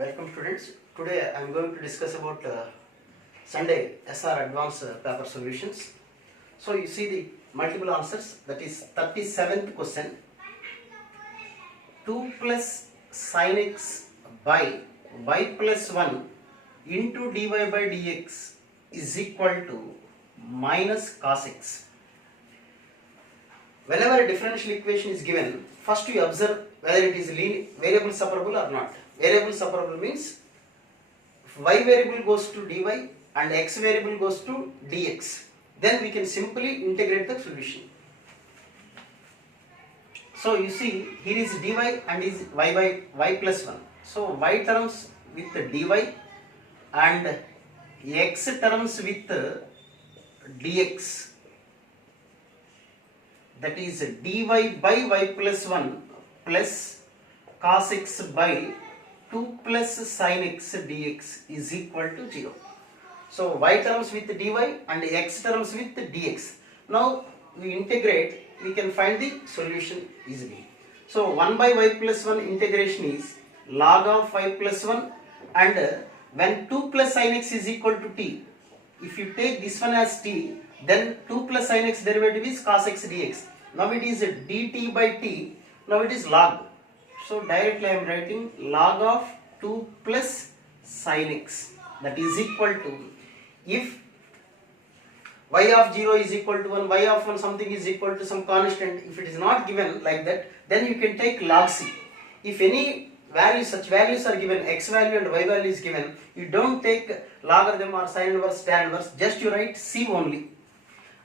Welcome students. Today I am going to discuss about Sunday SR advanced paper solutions. So you see the multiple answers, that is 37th question. 2 plus sin x by y plus 1 into dy by dx is equal to minus cos x. Whenever a differential equation is given, first you observe whether it is variable separable or not. Variable separable means if y variable goes to dy and x variable goes to dx, then we can simply integrate the solution. So you see here is dy and is y by y plus 1. So y terms with dy and x terms with dx, that is dy by y plus 1 plus cos x by 2 plus sin x dx is equal to 0. So y terms with dy and x terms with dx. Now we integrate, we can find the solution easily. So 1 by y plus 1 integration is log of y plus 1, and when 2 plus sin x is equal to t, if you take this one as t, then 2 plus sin x derivative is cos x dx. Now it is dt by t, now it is log. So directly I am writing log of 2 plus sin x, that is equal to, if y of 0 is equal to 1, y of 1 something is equal to some constant, if it is not given like that, then you can take log c. If any value, such values are given, x value and y value is given, you don't take logarithm or sin inverse, tan inverse, just you write c only.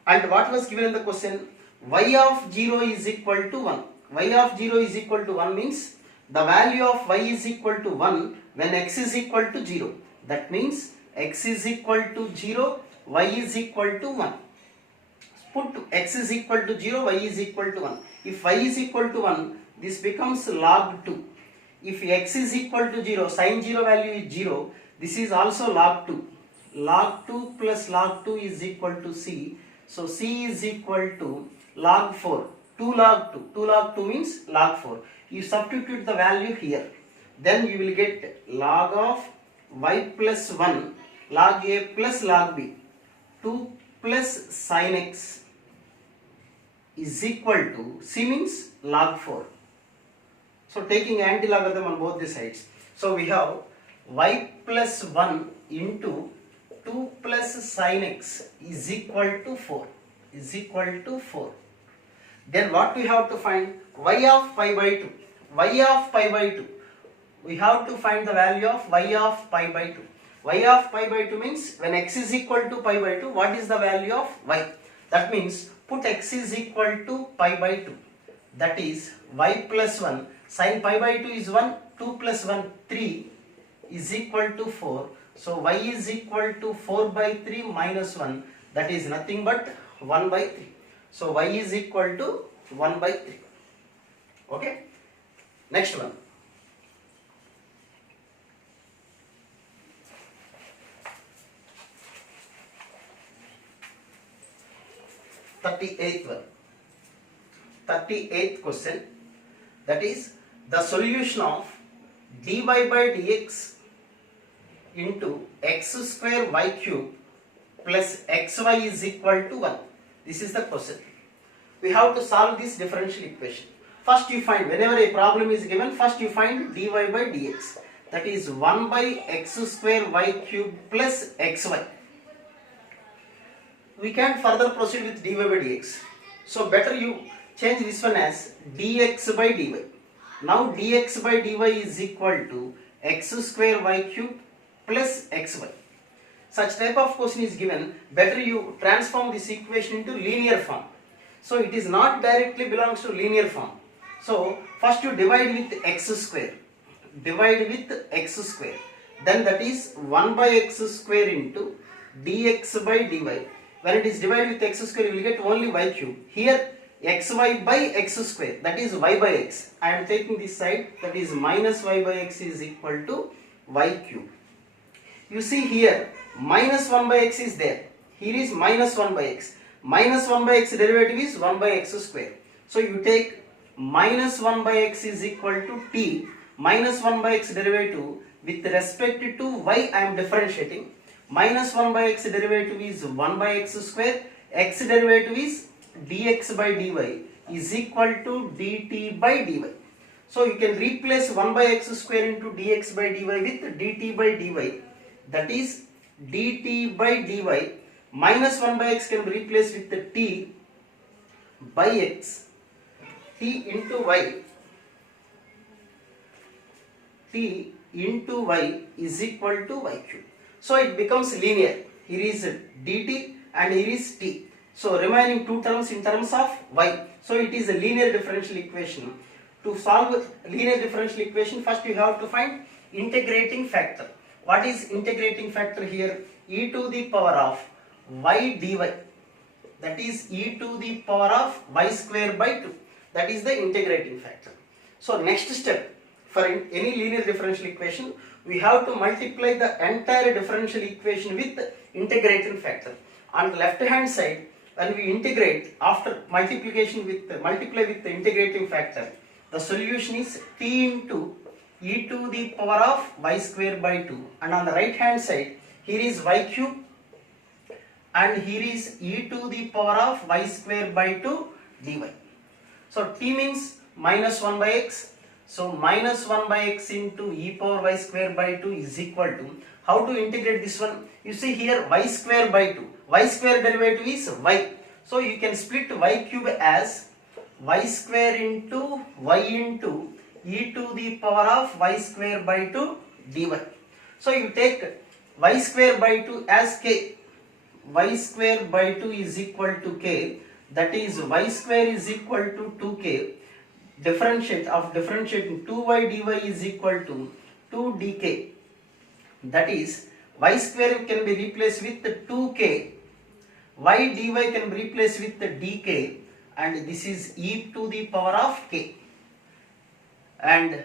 And what was given in the question, y of 0 is equal to 1. Y of 0 is equal to 1 means the value of y is equal to 1 when x is equal to 0. That means x is equal to 0, y is equal to 1. Put x is equal to 0, y is equal to 1. If y is equal to 1, this becomes log 2. If x is equal to 0, sin 0 value is 0, this is also log 2. Log 2 plus log 2 is equal to c. So c is equal to log 4. 2 log 2. 2 log 2 means log 4. You substitute the value here. Then you will get log of y plus 1 log a plus log b. 2 plus sin x is equal to, c means log 4. So taking anti-logarithm on both the sides. So we have y plus 1 into 2 plus sin x is equal to 4. Is equal to 4. Then what we have to find? Y of pi by 2. Y of pi by 2. We have to find the value of y of pi by 2. Y of pi by 2 means when x is equal to pi by 2, what is the value of y? That means put x is equal to pi by 2. That is y plus 1. Sin pi by 2 is 1. 2 plus 1, 3 is equal to 4. So y is equal to 4 by 3 minus 1. That is nothing but 1 by 3. So y is equal to 1 by 3. Okay. Next one. Thirty-eighth one. 38th question. That is the solution of dy by dx into x square y cube plus xy is equal to 1. This is the question. We have to solve this differential equation. First you find, whenever a problem is given, first you find dy by dx. That is 1 by x square y cube plus xy. We can further proceed with dy by dx. So better you change this one as dx by dy. Now dx by dy is equal to x square y cube plus xy. Such type of question is given, better you transform this equation into linear form. So it is not directly belongs to linear form. So first you divide with x square. Divide with x square. Then that is 1 by x square into dx by dy. When it is divided with x square, you will get only y cube. Here xy by x square, that is y by x. I am taking this side, that is minus y by x is equal to y cube. You see here minus 1 by x is there. Here is minus 1 by x. Minus 1 by x derivative is 1 by x square. So you take minus 1 by x is equal to t minus 1 by x derivative, with respect to y I am differentiating. Minus 1 by x derivative is 1 by x square. X derivative is dx by dy is equal to dt by dy. So you can replace 1 by x square into dx by dy with dt by dy. That is dt by dy. Minus 1 by x can be replaced with the t by x. T into y. T into y is equal to y cube. So it becomes linear. Here is dt and here is t. So remaining two terms in terms of y. So it is a linear differential equation. To solve linear differential equation, first you have to find integrating factor. What is integrating factor here? E to the power of y dy. That is e to the power of y square by 2. That is the integrating factor. So next step, for any linear differential equation, we have to multiply the entire differential equation with integrating factor. On the left hand side, when we integrate after multiply with the integrating factor, the solution is t into e to the power of y square by 2. And on the right hand side, here is y cube and here is e to the power of y square by 2 dy. So t means minus 1 by x. So minus 1 by x into e power y square by 2 is equal to, how to integrate this one? You see here y square by 2. Y square derivative is y. So you can split y cube as y square into y into e to the power of y square by 2 dy. So you take y square by 2 as k. Y square by 2 is equal to k. That is y square is equal to 2k. Differentiating 2y dy is equal to 2 dk. That is y square can be replaced with 2k. Y dy can be replaced with dk. And this is e to the power of k. And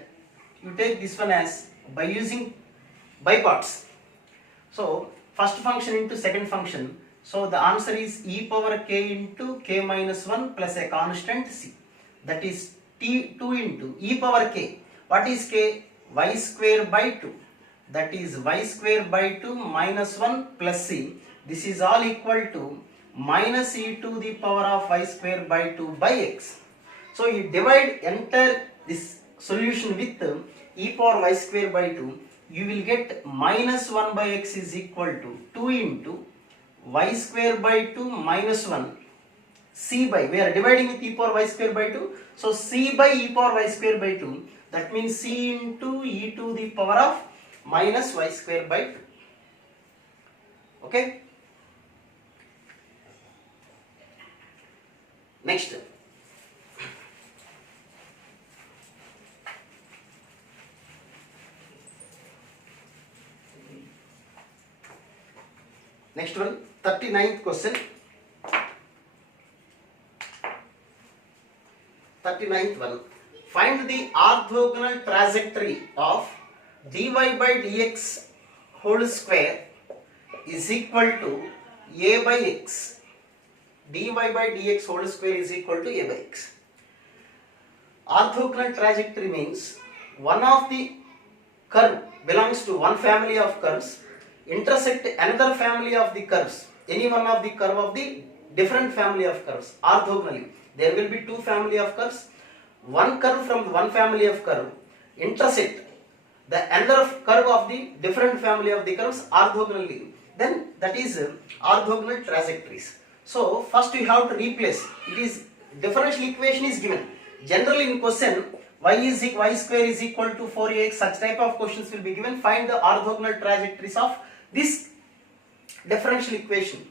you take this one as by using by parts. So first function into second function. So the answer is e power k into k minus 1 plus a constant c. That is t2 into e power k. What is k? Y square by 2. That is y square by 2 minus 1 plus c. This is all equal to minus e to the power of y square by 2 by x. So you divide entire this solution with e power y square by 2. You will get minus 1 by x is equal to 2 into y square by 2 minus 1 c by, we are dividing with e power y square by 2. So c by e power y square by 2. That means c into e to the power of minus y square by 2. Okay. Next. Next one, 39th question. 39th one. Find the orthogonal trajectory of dy by dx whole square is equal to a by x. Dy by dx whole square is equal to a by x. Orthogonal trajectory means one of the curve belongs to one family of curves intersect another family of the curves, any one of the curve of the different family of curves orthogonally. There will be two family of curves. One curve from one family of curve intersect the another curve of the different family of the curves orthogonally. Then that is orthogonal trajectories. So first you have to replace. It is differential equation is given. Generally in question y square is equal to 4ax, such type of questions will be given. Find the orthogonal trajectories of this differential equation,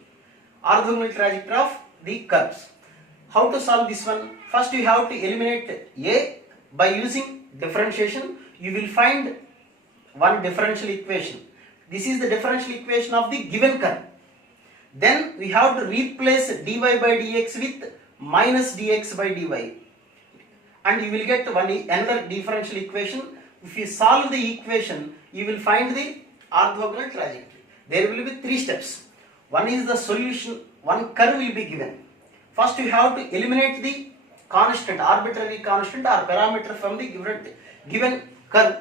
orthogonal trajectory of the curves. How to solve this one? First you have to eliminate a by using differentiation. You will find one differential equation. This is the differential equation of the given curve. Then we have to replace dy by dx with minus dx by dy. And you will get another differential equation. If you solve the equation, you will find the orthogonal trajectory. There will be three steps. One is the solution, one curve will be given. First you have to eliminate the constant, arbitrary constant or parameter from the given curve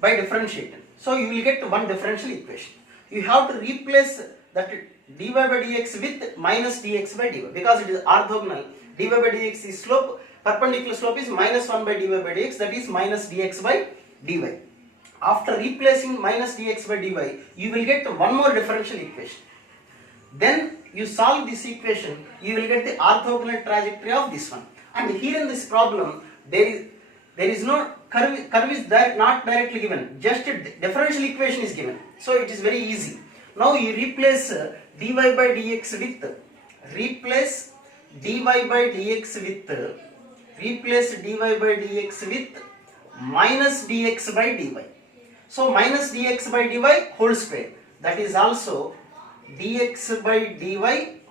by differentiating. So you will get one differential equation. You have to replace that dy by dx with minus dx by dy because it is orthogonal. Dy by dx is slope, perpendicular slope is minus 1 by dy by dx, that is minus dx by dy. After replacing minus dx by dy, you will get one more differential equation. Then you solve this equation, you will get the orthogonal trajectory of this one. And here in this problem, there is no curve is not directly given, just a differential equation is given. So it is very easy. Now you replace dy by dx with minus dx by dy. So minus dx by dy whole square, that is also dx by dy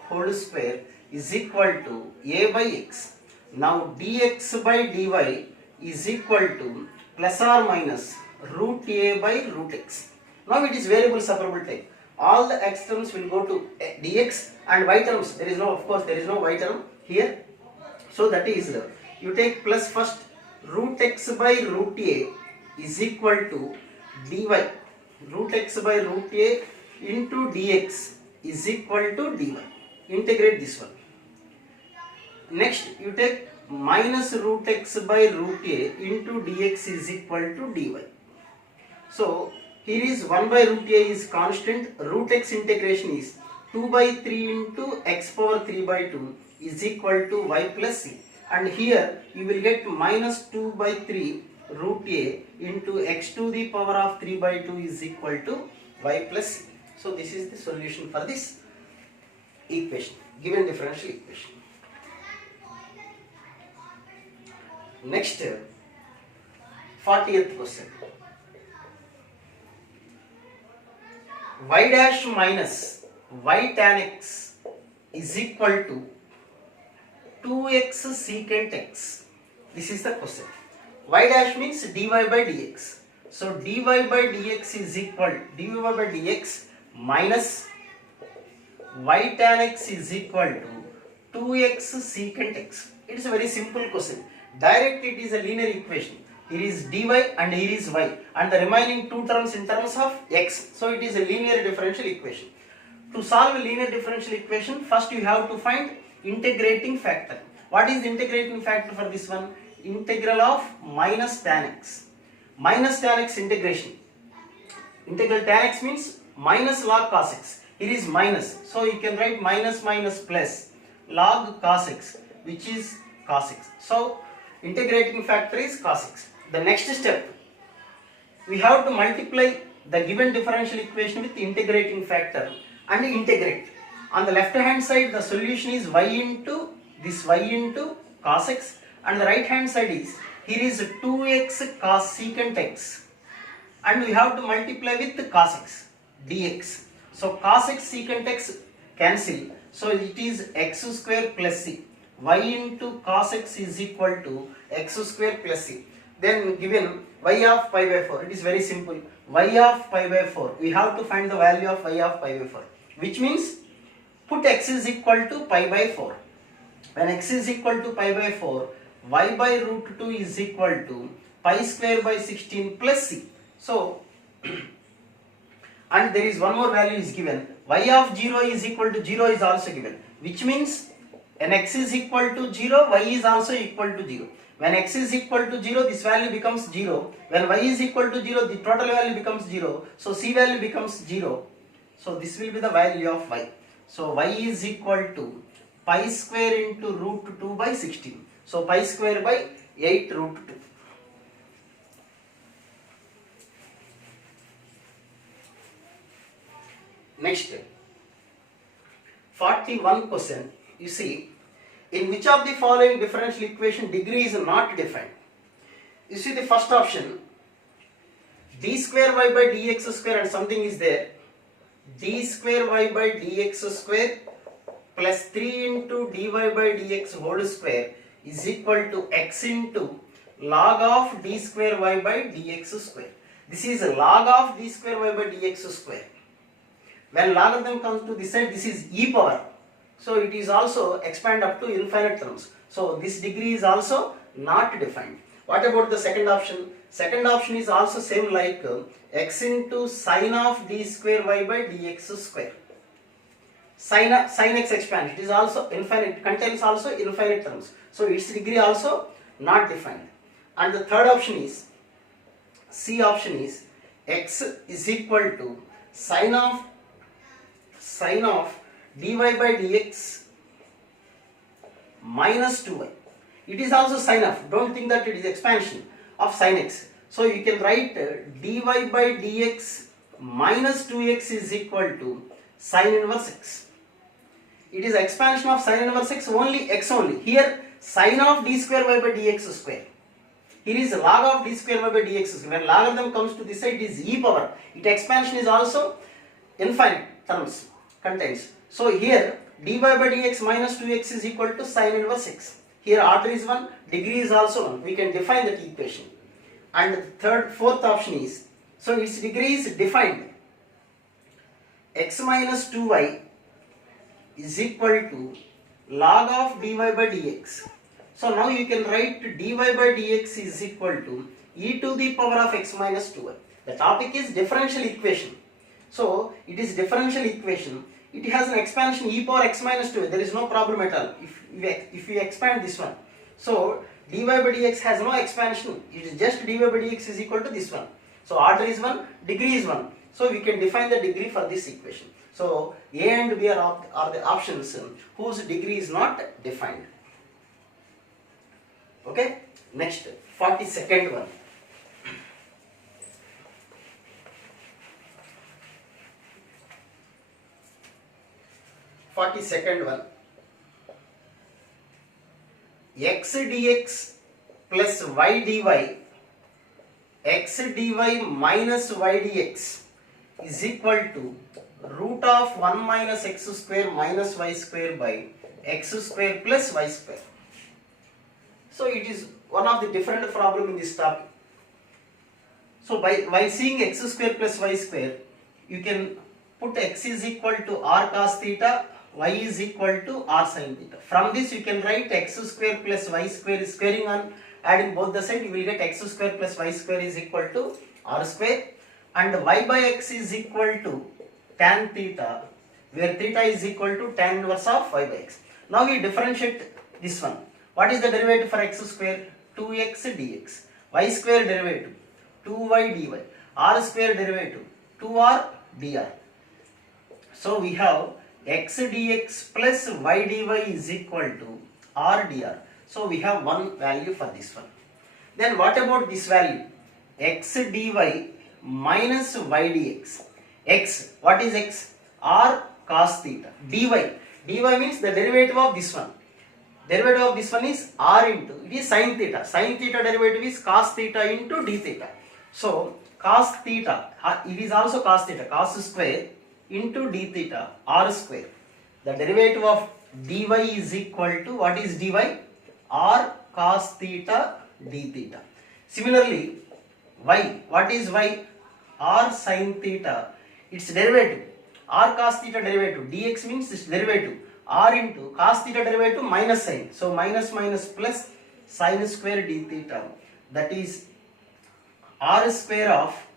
whole square is equal to a by x. Now dx by dy is equal to plus or minus root a by root x. Now it is variable separable type. All the x terms will go to dx and y terms, there is no y term here. So that is, you take plus first, root x by root a is equal to dy, root x by root a into dx is equal to dy. Integrate this one. Next you take minus root x by root a into dx is equal to dy. So here is 1 by root a is constant, root x integration is 2 by 3 into x power 3 by 2 is equal to y plus c. And here you will get minus 2 by 3 root a into x to the power of 3 by 2 is equal to y plus c. So this is the solution for this equation, given differential equation. Next, 40th question. Y dash minus y tan x is equal to 2x secant x. This is the question. Y dash means dy by dx. So dy by dx is equal, dy by dx minus y tan x is equal to 2x secant x. It is a very simple question. Directly it is a linear equation. Here is dy and here is y, and the remaining two terms in terms of x. So it is a linear differential equation. To solve a linear differential equation, first you have to find integrating factor. What is the integrating factor for this one? Integral of minus tan x. Minus tan x integration. Integral tan x means minus log cos x. Here is minus. So you can write minus minus plus log cos x, which is cos x. So integrating factor is cos x. The next step, we have to multiply the given differential equation with integrating factor and integrate. On the left hand side, the solution is y into this y into cos x, and the right hand side is, here is 2x cos secant x, and we have to multiply with cos x dx. So cos x secant x cancel, so it is x square plus c. Y into cos x is equal to x square plus c. Then given y of pi by 4, it is very simple. Y of pi by 4, we have to find the value of y of pi by 4, which means put x is equal to pi by 4. When x is equal to pi by 4, y by root 2 is equal to pi square by 16 plus c. So, and there is one more value is given, y of 0 is equal to 0 is also given, which means when x is equal to 0, y is also equal to 0. When x is equal to 0, this value becomes 0. When y is equal to 0, the total value becomes 0. So c value becomes 0. So this will be the value of y. So y is equal to pi square into root 2 by 16. So pi square by 8 root 2. Next, 41 question. You see, in which of the following differential equation degree is not defined? You see the first option, d square y by dx square and something is there, d square y by dx square plus 3 into dy by dx whole square is equal to x into log of d square y by dx square. This is a log of d square y by dx square. When logarithm comes to this side, this is e power. So it is also expand up to infinite terms. So this degree is also not defined. What about the second option? Second option is also same like x into sine of d square y by dx square. Sine x expansion, it is also infinite, contains also infinite terms. So its degree also not defined. And the third option is, C option is x is equal to sine of dy by dx minus 2y. It is also sine of, don't think that it is expansion of sine x. So you can write dy by dx minus 2x is equal to sine inverse x. It is expansion of sine inverse x only, x only. Here sine of d square y by dx square. Here is log of d square y by dx square. When logarithm comes to this side, it is e power. Its expansion is also infinite terms contains. So here dy by dx minus 2x is equal to sine inverse x. Here order is 1, degree is also 1. We can define that equation. And fourth option is, so its degree is defined. X minus 2y is equal to log of dy by dx. So now you can write dy by dx is equal to e to the power of x minus 2y. The topic is differential equation. So it is differential equation. It has an expansion e power x minus 2y. There is no problem at all if you expand this one. So dy by dx has no expansion. It is just dy by dx is equal to this one. So order is 1, degree is 1. So we can define the degree for this equation. So A and B are the options whose degree is not defined. Okay, next 42nd one. X dx plus y dy, x dy minus y dx is equal to root of 1 minus x square minus y square by x square plus y square. So it is one of the different problem in this topic. So by seeing x square plus y square, you can put x is equal to r cos theta, y is equal to r sin theta. From this you can write x square plus y square is squaring on, adding both the side, you will get x square plus y square is equal to r square, and y by x is equal to tan theta, where theta is equal to tan inverse of y by x. Now we differentiate this one. What is the derivative for x square? 2x dx. Y square derivative 2y dy. R square derivative 2r dr. So we have x dx plus y dy is equal to r dr. So we have one value for this one. Then what about this value? X dy minus y dx. X, what is x? R cos theta. Dy. Dy means the derivative of this one. Derivative of this one is r into, it is sin theta. Sin theta derivative is cos theta into d theta. So cos theta, it is also cos theta, cos square into d theta, r square. The derivative of dy is equal to, what is dy? R cos theta d theta. Similarly, y, what is y? R sin theta, its derivative, r cos theta derivative, dx means its derivative, r into cos theta derivative minus sin. So minus minus plus sin square d theta, that is r square of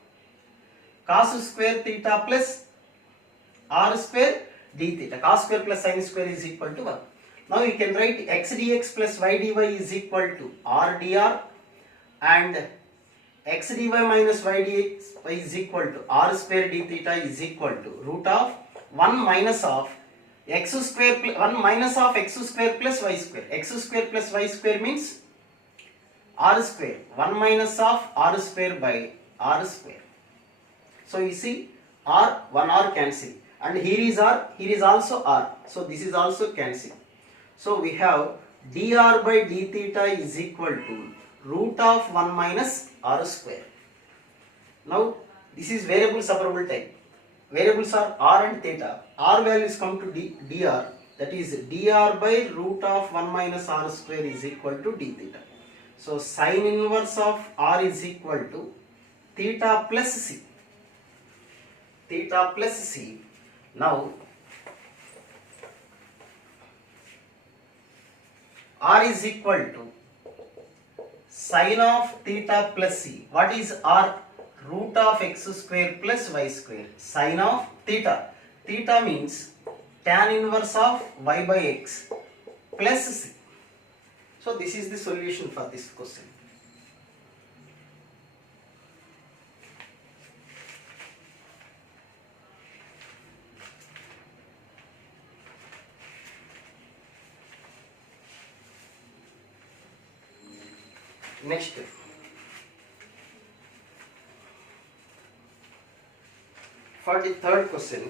cos square theta plus r square d theta. Cos square plus sin square is equal to 1. Now you can write x dx plus y dy is equal to r dr, and x dy minus y dx is equal to r square d theta is equal to root of 1 minus of x square 1 minus of x square plus y square. X square plus y square means r square. 1 minus of r square by r square. So you see r, 1 r cancel, and here is r, here is also r. So this is also cancel. So we have dr by d theta is equal to root of 1 minus r square. Now this is variable separable type. Variables are r and theta. R values come to dr, that is dr by root of 1 minus r square is equal to d theta. So sin inverse of r is equal to theta plus c. Theta plus c. Now r is equal to sine of theta plus c. What is r? Root of x square plus y square. Sine of theta. Theta means tan inverse of y by x plus c. So this is the solution for this question. Next, for the third question,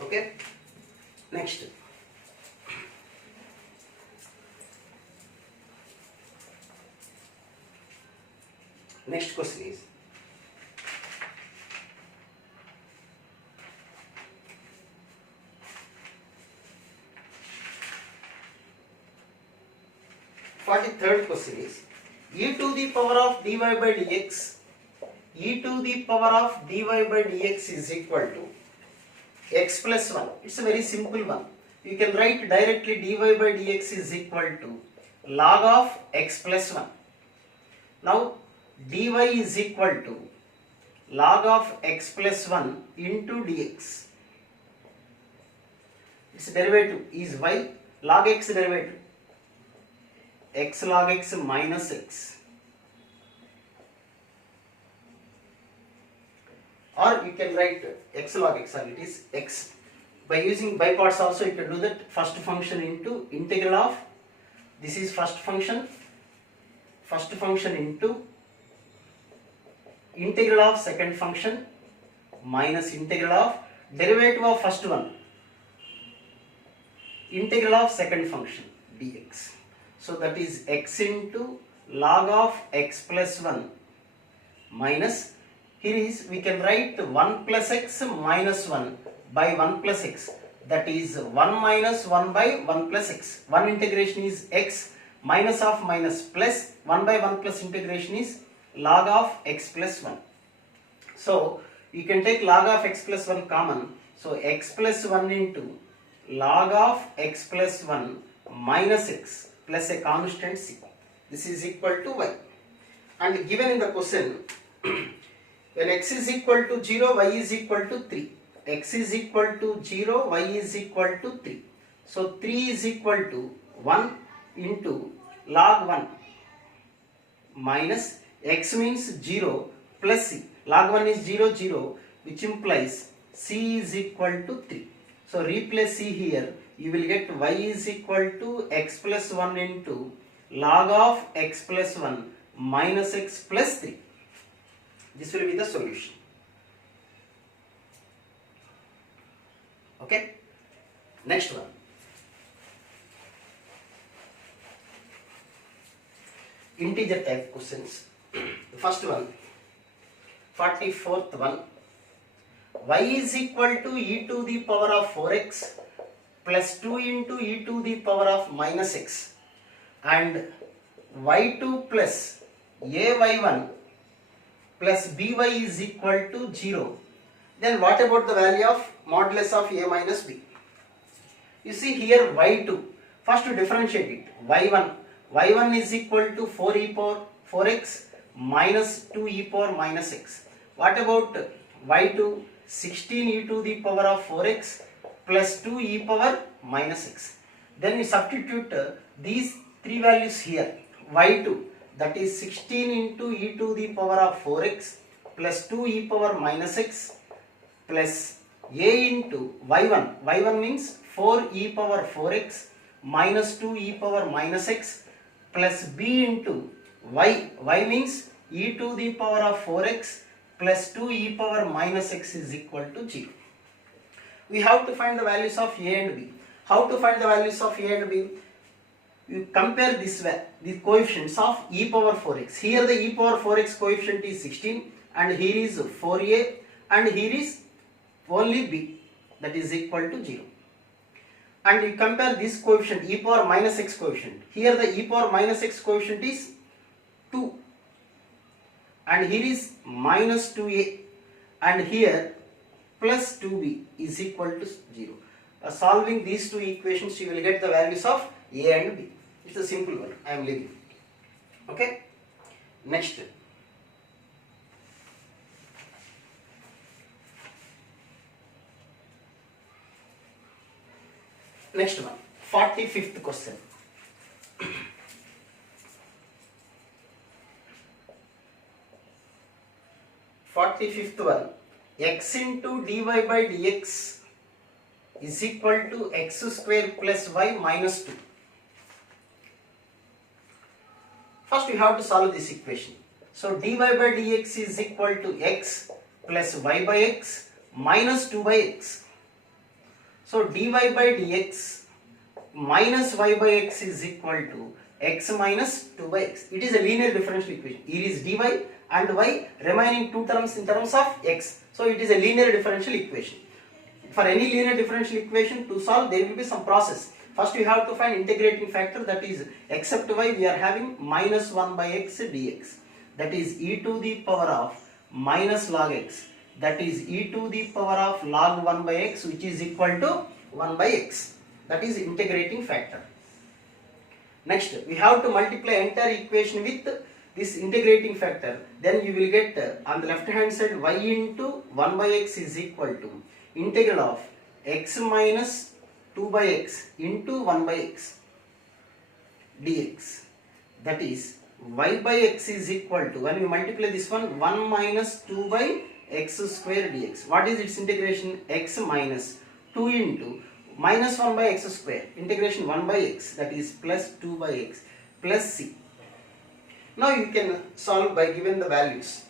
okay, next. Next question is, for the third question is, e to the power of dy by dx, e to the power of dy by dx is equal to x plus 1. It's a very simple one. You can write directly dy by dx is equal to log of x plus 1. Now dy is equal to log of x plus 1 into dx. Its derivative is y, log x derivative, x log x minus x. Or you can write x log x, or it is x. By using by parts also you can do that. First function into integral of, this is first function into integral of second function minus integral of derivative of first one, integral of second function dx. So that is x into log of x plus 1 minus, here is we can write 1 plus x minus 1 by 1 plus x, that is 1 minus 1 by 1 plus x. 1 integration is x, minus of minus plus 1 by 1 plus integration is log of x plus 1. So you can take log of x plus 1 common, so x plus 1 into log of x plus 1 minus x plus a constant c. This is equal to y. And given in the question, when x is equal to 0, y is equal to 3. X is equal to 0, y is equal to 3. So 3 is equal to 1 into log 1 minus x means 0 plus c. Log 1 is 0, 0, which implies c is equal to 3. So replace c here, you will get y is equal to x plus 1 into log of x plus 1 minus x plus 3. This will be the solution. Okay. Next one. Integer type questions. The first one, 44th one. Y is equal to e to the power of 4x plus 2 into e to the power of minus x, and y2 plus ay1 plus by is equal to 0. Then what about the value of modulus of a minus b? You see here y2, first to differentiate it. y1 is equal to 4 e power 4x minus 2 e power minus x. What about y2? 16 e to the power of 4x plus 2 e power minus x. Then we substitute these three values here. y2, that is 16 into e to the power of 4x plus 2 e power minus x plus a into y1. y1 means 4 e power 4x minus 2 e power minus x plus b into y. y means e to the power of 4x plus 2 e power minus x is equal to 0. We have to find the values of a and b. How to find the values of a and b? You compare the coefficients of e power 4x. Here the e power 4x coefficient is 16 and here is 4a and here is only b, that is equal to 0. And you compare this coefficient e power minus x coefficient. Here the e power minus x coefficient is 2 and here is minus 2a and here plus 2b is equal to 0. Solving these two equations you will get the values of a and b. It's a simple one, I am leaving. Okay, next. Next one, 45th question. 45th one, x into dy by dx is equal to x square plus y minus 2. First we have to solve this equation. So dy by dx is equal to x plus y by x minus 2 by x. So dy by dx minus y by x is equal to x minus 2 by x. It is a linear differential equation. Here is dy and y, remaining two terms in terms of x. So it is a linear differential equation. For any linear differential equation to solve, there will be some process. First we have to find integrating factor, that is except y we are having minus 1 by x dx, that is e to the power of minus log x, that is e to the power of log 1 by x, which is equal to 1 by x. That is integrating factor. Next we have to multiply entire equation with this integrating factor. Then you will get on the left hand side y into 1 by x is equal to integral of x minus 2 by x into 1 by x dx, that is y by x is equal to, when we multiply this one, 1 minus 2 by x square dx. What is its integration? X minus 2 into minus 1 by x square, integration 1 by x, that is plus 2 by x plus c. Now you can solve by given the values.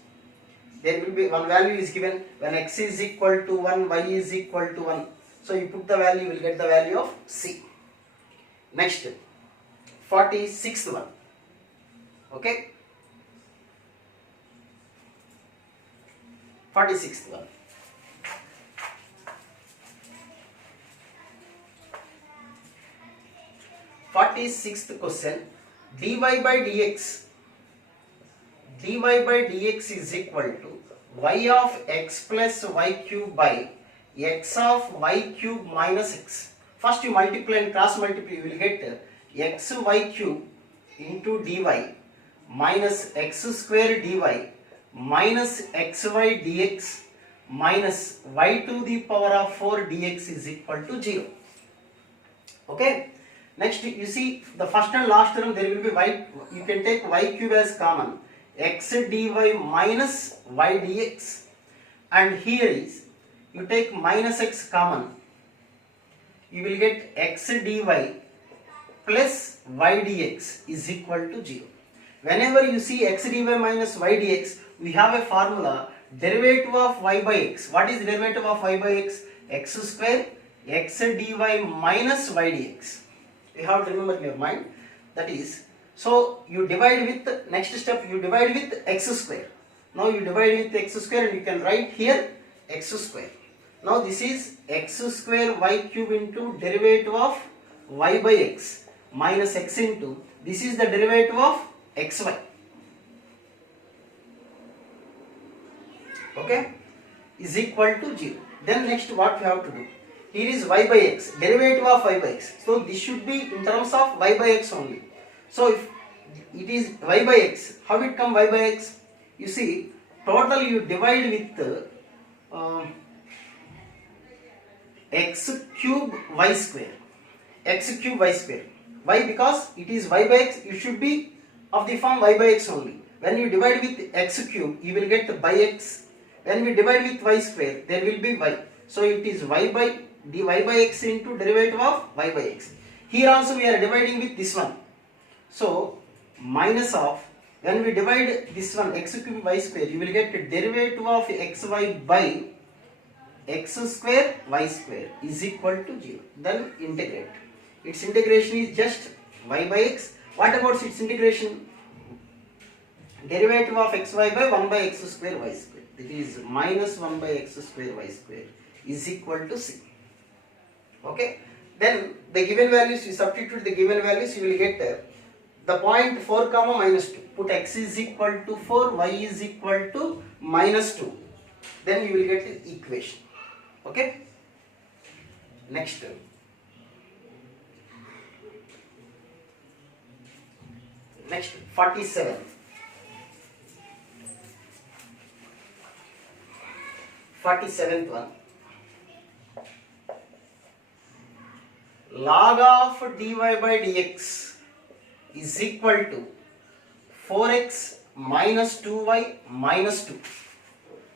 There will be one value is given when x is equal to 1, y is equal to 1. So you put the value, you will get the value of c. Next, 46th one. Okay, 46th one. Forty-sixth question, dy by dx is equal to y of x plus y cube by x of y cube minus x. First you multiply and cross multiply, you will get x y cube into dy minus x square dy minus xy dx minus y to the power of 4 dx is equal to 0. Okay. Next you see the first and last term, there will be y, you can take y cube as common, x dy minus y dx, and here is you take minus x common, you will get x dy plus y dx is equal to 0. Whenever you see x dy minus y dx, we have a formula, derivative of y by x. What is derivative of y by x? X square x dy minus y dx. You have to remember in your mind. That is, so you divide with, next step you divide with x square. Now you divide with x square and you can write here x square. Now this is x square y cube into derivative of y by x minus x into, this is the derivative of xy. Okay, is equal to 0. Then next what we have to do? Here is y by x, derivative of y by x. So this should be in terms of y by x only. So if it is y by x, how it come y by x? You see, total you divide with x cube y square. X cube y square. Why? Because it is y by x, it should be of the form y by x only. When you divide with x cube, you will get by x. When we divide with y square, there will be y. So it is y by dy by x into derivative of y by x. Here also we are dividing with this one. So minus of, when we divide this one x cube y square, you will get derivative of xy by x square y square is equal to 0. Then integrate. Its integration is just y by x. What about its integration? Derivative of xy by 1 by x square y square. that is minus 1 by x square y square is equal to c. Okay, then the given values, you substitute the given values, you will get the point 4 comma minus 2. Put x is equal to 4, y is equal to minus 2. Then you will get the equation. Okay, next 47. 47th one. Log of dy by dx is equal to 4x minus 2y minus 2.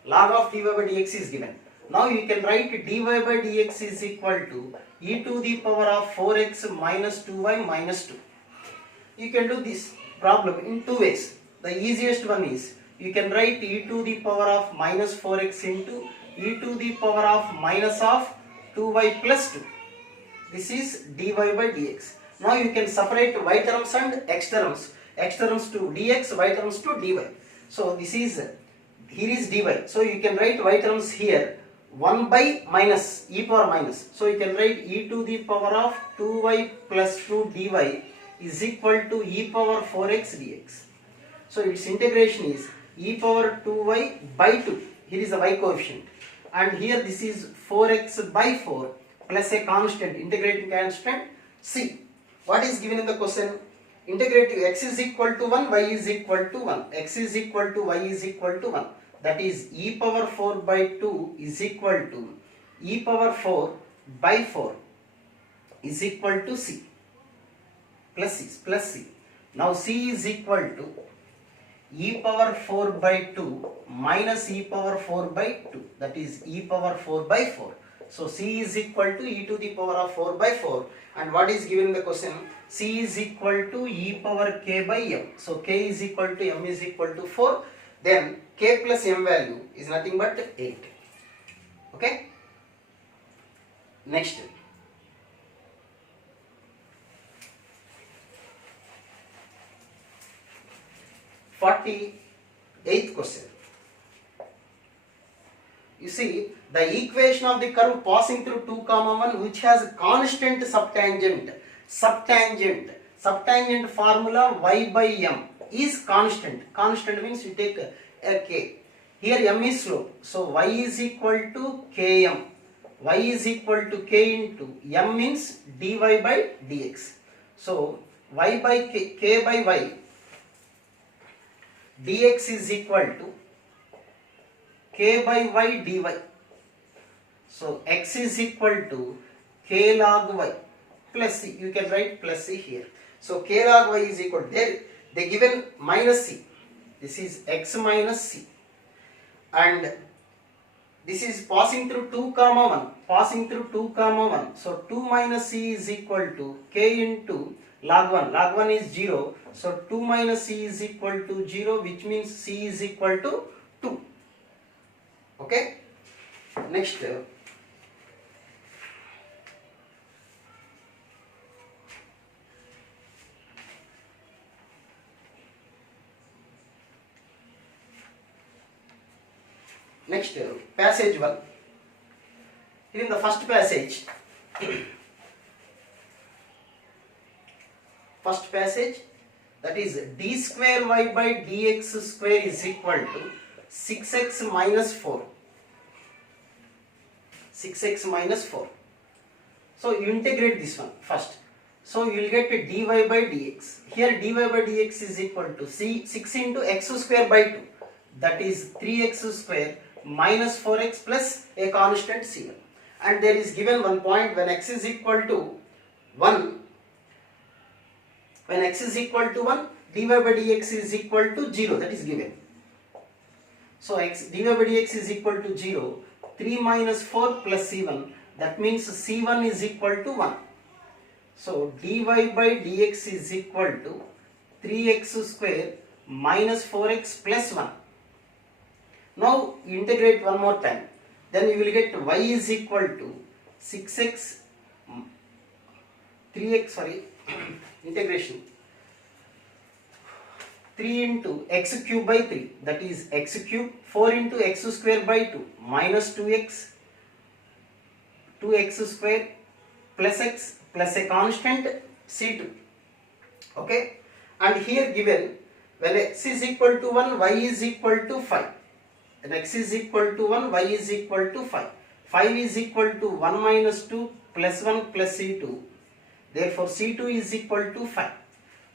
Log of dy by dx is given. Now you can write dy by dx is equal to e to the power of 4x minus 2y minus 2. You can do this problem in two ways. The easiest one is you can write e to the power of minus 4x into e to the power of minus of 2y plus 2. This is dy by dx. Now you can separate y terms and x terms. X terms to dx, y terms to dy. So this is, here is dy. So you can write y terms here 1 by minus, e power minus. So you can write e to the power of 2y plus 2 dy is equal to e power 4x dx. So its integration is e power 2y by 2. Here is the y coefficient. And here this is 4x by 4 plus a constant, integrating constant c. What is given in the question? Integrating x is equal to 1, y is equal to 1. X is equal to y is equal to 1. That is e power 4 by 2 is equal to e power 4 by 4 is equal to c. Plus c. Now c is equal to e power 4 by 2 minus e power 4 by 2. That is e power 4 by 4. So c is equal to e to the power of 4 by 4. And what is given in the question? C is equal to e power k by m. So k is equal to m is equal to 4. Then k plus m value is nothing but 8. Okay. Next. Eighth question. You see the equation of the curve passing through 2 comma 1 which has constant subtangent. Subtangent formula y by m is constant. Constant means you take a k. Here m is slope. So y is equal to km. Y is equal to k into m means dy by dx. So y by k by y dx is equal to k by y dy. So x is equal to k log y plus c. You can write plus c here. So k log y is equal to, they given minus c. This is x minus c. And this is passing through 2 comma 1. Passing through 2 comma 1. So 2 minus c is equal to k into log 1. Log 1 is 0. So 2 minus c is equal to 0, which means c is equal to 2. Okay. Next. Next, passage 1. Here in the first passage, that is d square y by dx square is equal to 6x minus 4. 6x minus 4. So you integrate this one first. So you will get dy by dx. Here dy by dx is equal to 6 into x square by 2. That is 3x square minus 4x plus a constant c1. And there is given one point when x is equal to 1. When x is equal to 1, dy by dx is equal to 0. That is given. So dy by dx is equal to 0. 3 minus 4 plus c1. That means c1 is equal to 1. So dy by dx is equal to 3x square minus 4x plus 1. Now integrate one more time. Then you will get y is equal to 6x, 3x, integration. 3 into x cube by 3, that is x cube. 4 into x square by 2 minus 2x square plus x plus a constant c2. Okay, and here given when x is equal to 1, y is equal to 5. When x is equal to 1, y is equal to 5. 5 is equal to 1 minus 2 plus 1 plus c2. Therefore c2 is equal to 5.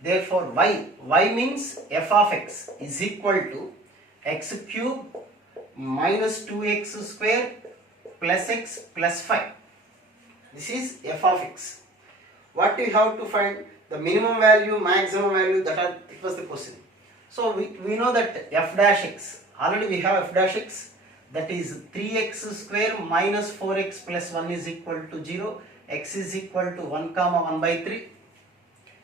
Therefore y means f of x is equal to x cube minus 2x square plus x plus 5. This is f of x. What we have to find? The minimum value, maximum value, it was the question. So we know that f dash x, already we have f dash x, that is 3x square minus 4x plus 1 is equal to 0, x is equal to 1 comma 1 by 3.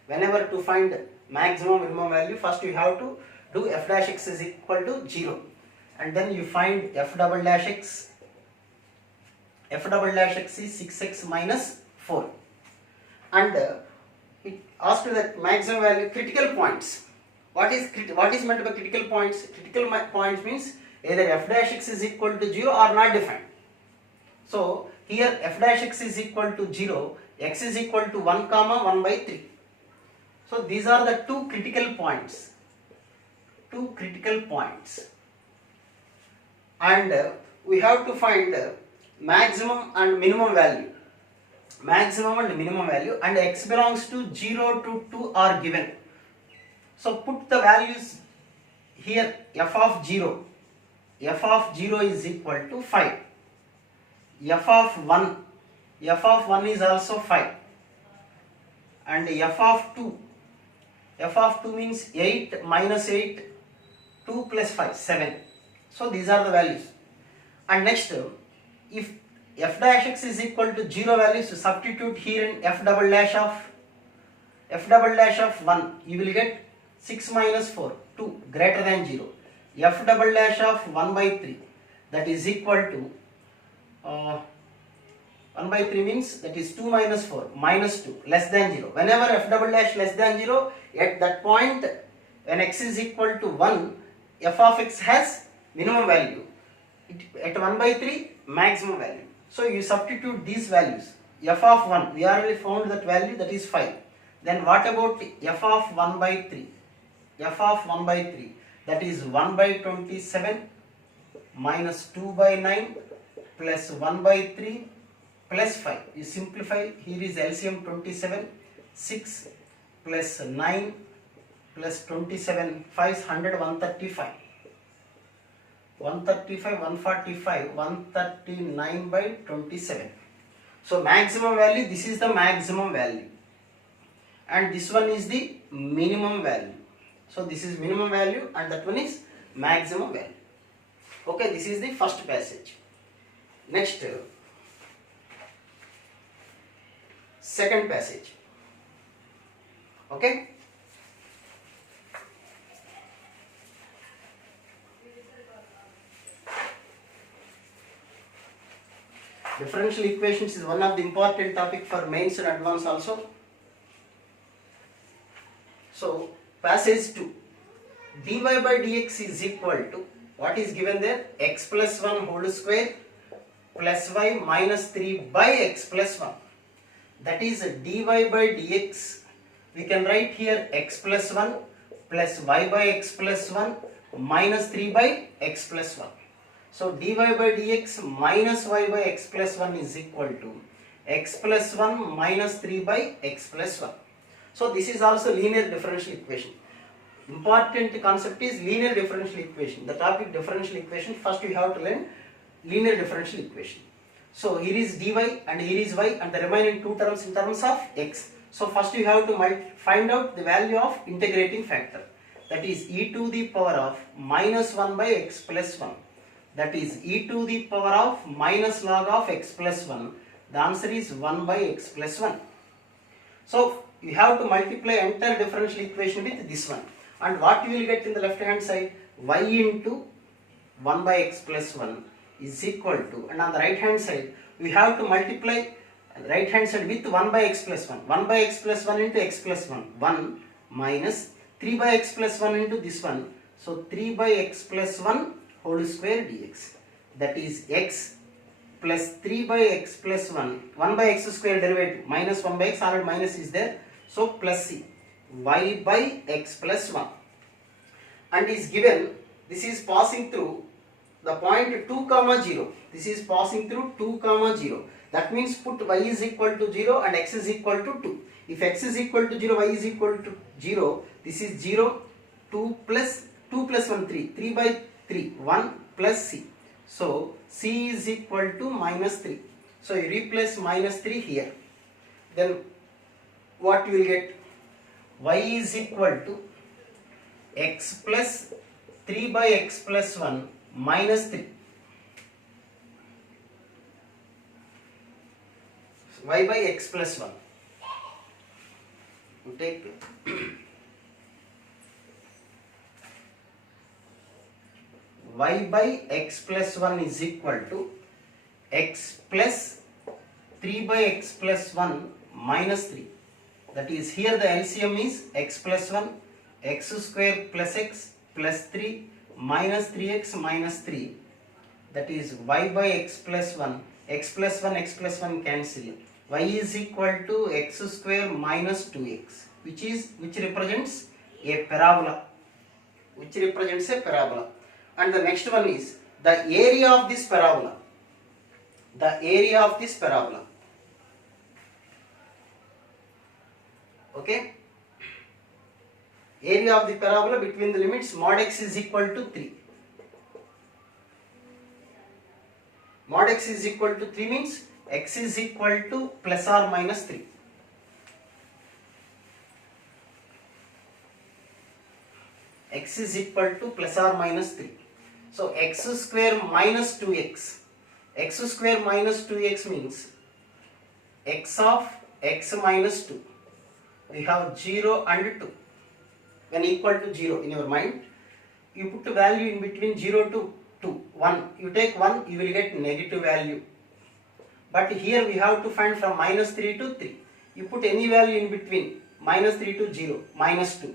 Whenever to find maximum minimum value, first you have to do f dash x is equal to 0, and then you find f double dash x. F double dash x is 6x minus 4, and it asks that maximum value critical points. What is meant by critical points? Critical points means either f dash x is equal to 0 or not defined. So here f dash x is equal to 0, x is equal to 1 comma 1 by 3. So these are the two critical points. And we have to find maximum and minimum value. And x belongs to 0 to 2 are given. So put the values here. F of 0 is equal to 5. F of 1 is also 5. And f of 2 means 8 minus 8, 2 plus 5, 7. So these are the values. And next, if f dash x is equal to 0 values, so substitute here in f double dash of 1, you will get 6 minus 4, 2 greater than 0. F double dash of 1 by 3, that is equal to 1 by 3 means that is 2 minus 4 minus 2 less than 0. Whenever f double dash less than 0, at that point when x is equal to 1, f of x has minimum value. At 1 by 3, maximum value. So you substitute these values. F of 1, we already found that value, that is 5. Then what about f of 1 by 3? F of 1 by 3, that is 1 by 27 minus 2 by 9 plus 1 by 3 plus 5. You simplify, here is LCM 27, 6 plus 9 plus 27, 5 is 100, 135. 135, 145, 139 by 27. So maximum value, this is the maximum value. And this one is the minimum value. So this is minimum value and that one is maximum value. Okay, this is the first passage. Next, second passage. Okay. Differential equations is one of the important topic for mains and advanced also. So passage 2, dy by dx is equal to, what is given there, x plus 1 whole square plus y minus 3 by x plus 1. That is dy by dx. We can write here x plus 1 plus y by x plus 1 minus 3 by x plus 1. So dy by dx minus y by x plus 1 is equal to x plus 1 minus 3 by x plus 1. So this is also linear differential equation. Important concept is linear differential equation. The topic differential equation, first you have to learn linear differential equation. So here is dy and here is y and the remaining two terms in terms of x. So first you have to find out the value of integrating factor. That is e to the power of minus 1 by x plus 1. That is e to the power of minus log of x plus 1. The answer is 1 by x plus 1. So you have to multiply entire differential equation with this one. And what you will get in the left hand side, y into 1 by x plus 1 is equal to, and on the right hand side we have to multiply right hand side with 1 by x plus 1. 1 by x plus 1 into x plus 1. 1 minus 3 by x plus 1 into this one. So 3 by x plus 1 whole square dx. That is x plus 3 by x plus 1. 1 by x square derivative minus 1 by x, already minus is there. So plus c y by x plus 1. And is given, this is passing through the point 2 comma 0. This is passing through 2 comma 0. That means put y is equal to 0 and x is equal to 2. If x is equal to 0, y is equal to 0. This is 0, 2 plus 1, 3. 3 by 3, 1 plus c. So c is equal to minus 3. So you replace minus 3 here. Then what you will get? Y is equal to x plus 3 by x plus 1 minus 3. Y by x plus 1. You take y by x plus 1 is equal to x plus 3 by x plus 1 minus 3. That is, here the LCM is x plus 1, x square plus x plus 3 minus 3x minus 3. That is y by x plus 1, x plus 1, x plus 1 cancel. Y is equal to x square minus 2x, which represents a parabola. Which represents a parabola. And the next one is the area of this parabola. The area of this parabola. Okay. Area of the parabola between the limits mod x is equal to 3. Mod x is equal to 3 means x is equal to plus or minus 3. X is equal to plus or minus 3. So x square minus 2x. X square minus 2x means x of x minus 2. We have 0 and 2. When equal to 0 in your mind, you put a value in between 0 to 2, 1. You take 1, you will get negative value. But here we have to find from minus 3 to 3. You put any value in between minus 3 to 0, minus 2.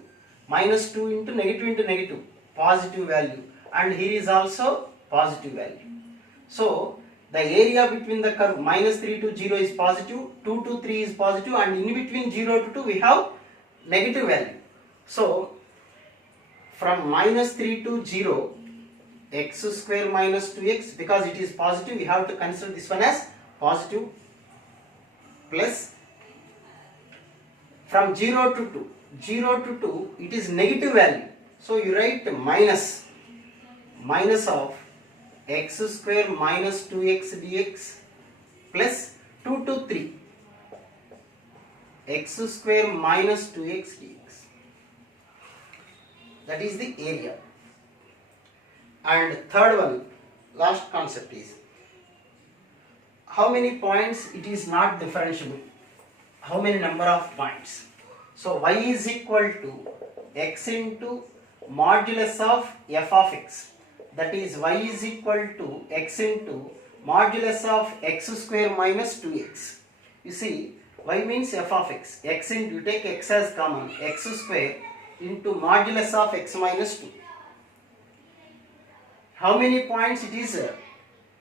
Minus 2 into negative, positive value. And here is also positive value. So the area between the curve minus 3 to 0 is positive, 2 to 3 is positive, and in between 0 to 2 we have negative value. So from minus 3 to 0, x square minus 2x, because it is positive, we have to consider this one as positive, plus from 0 to 2. 0 to 2, it is negative value. So you write minus of x square minus 2x dx plus 2 to 3 x square minus 2x dx. That is the area. And third one, last concept is how many points it is not differentiable. How many number of points? So y is equal to x into modulus of f of x. That is y is equal to x into modulus of x square minus 2x. You see, y means f of x. X into, you take x as common, x square into modulus of x minus 2. How many points it is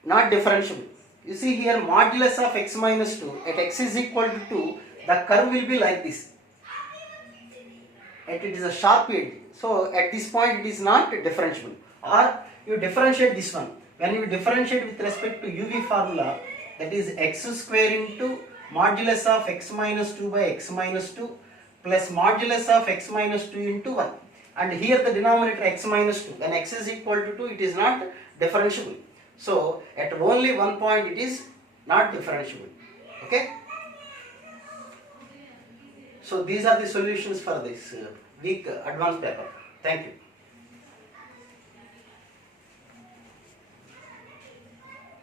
not differentiable? You see here modulus of x minus 2 at x is equal to 2, the curve will be like this. And it is a sharp edge. So at this point it is not differentiable. Or you differentiate this one. When you differentiate with respect to UV formula, that is x square into modulus of x minus 2 by x minus 2 plus modulus of x minus 2 into 1. And here the denominator x minus 2. When x is equal to 2, it is not differentiable. So at only one point it is not differentiable. Okay. So these are the solutions for this week advanced paper. Thank you.